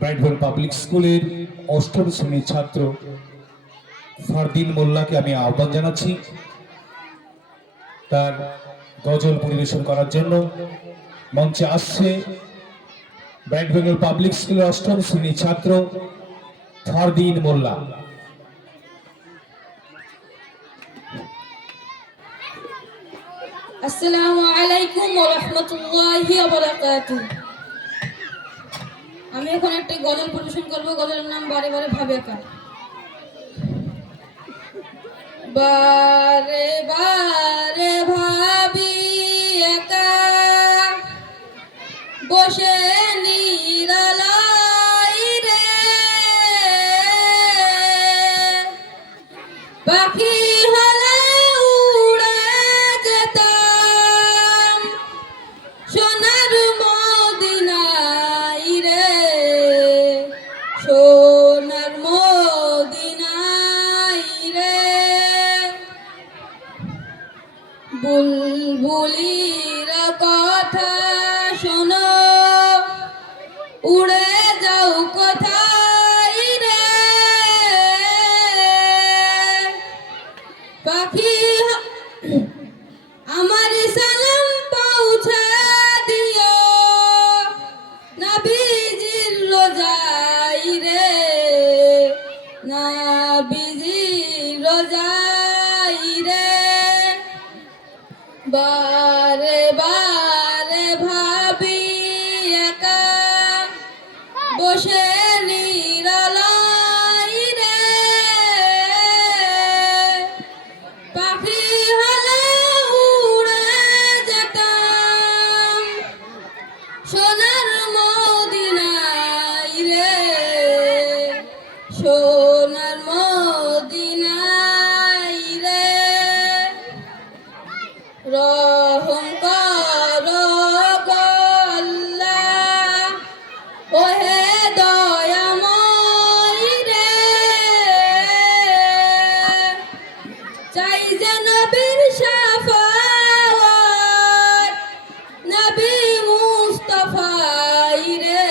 ব্রাইটভেল public স্কুলের অষ্টম শ্রেণীর ছাত্র ফারদিন মোল্লাকে আমি আহ্বান জানাচ্ছি তার গজল পরিবেশন করার জন্য। মঞ্চে আসছে ব্রাইটভেল পাবলিক স্কুলের অষ্টম শ্রেণীর ছাত্র ফারদিন মোল্লা। আসসালামু আলাইকুম ওয়া রাহমাতুল্লাহি ওয়া বারাকাতুহু। আমি এখন একটা গজল পরিবেশন করব। গজলের নাম বারে বারে ভাবে একা। বারে বারে ভাবি একা বসে নিরালাই রে, পাখি হলে উড়ে যেতাম সোনার মদিনায় রে, সোনার মদিনায় রে। বুলবুলির কথা শোনো, উড়ে যাও কোথায় রে, পাখি আমার সালাম পৌঁছে দিও নবীজির রোজাই রে, নবীজির রোজাই রে। বারে বারে ভাবি একা বসে নিরালাই রে, পাখি হলে উড়ে যেতাম সোনার মদিনায় রে, সোনার মদিনায় রে। রহম করো গো আল্লাহ, ওহে দয়াময় রে, চাই যে নবীর শাফাআত, নবী মুস্তাফাই রে,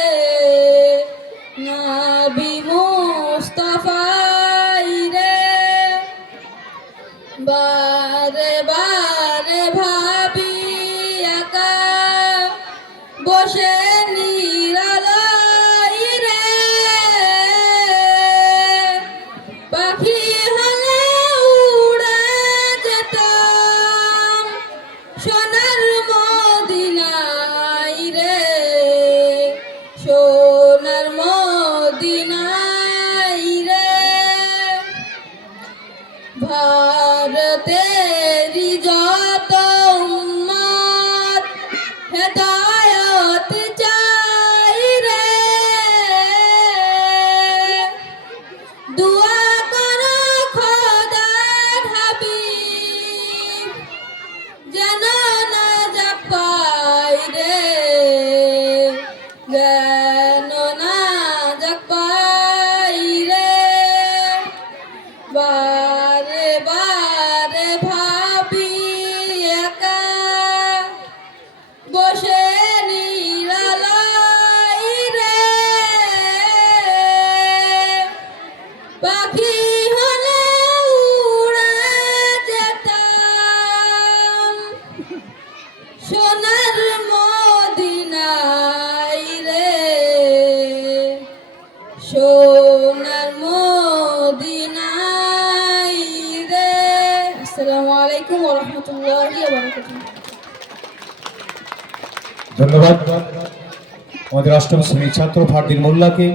নবী মুস্তাফাই রে। বারে বারে ভাবি একা বসে নিরালাই রে, পাখি হলে উড়ে যেতাম সোনার মদিনায় রে, সোনার মদিনায় রে। ভারতেরি যত উম্মত হেদায়েত চাই রে, দুআ করো খোদার হাবিব যেন নাজাত পাই রে, যেন নাজাত পাই রে। বারে বারে ভাবি একা বসে নিরালাই রে, পাখি হলে উড়ে যেতাম সোনার মদিনায় রে, সোনার মদিনায় রে। আসসালামু আলাইকুম ওয়া রাহমাতুল্লাহি ওয়া বারাকাতুহু। ধন্যবাদ আমাদের অষ্টম শ্রেণীর ছাত্র ফারদিন মোল্লাকে।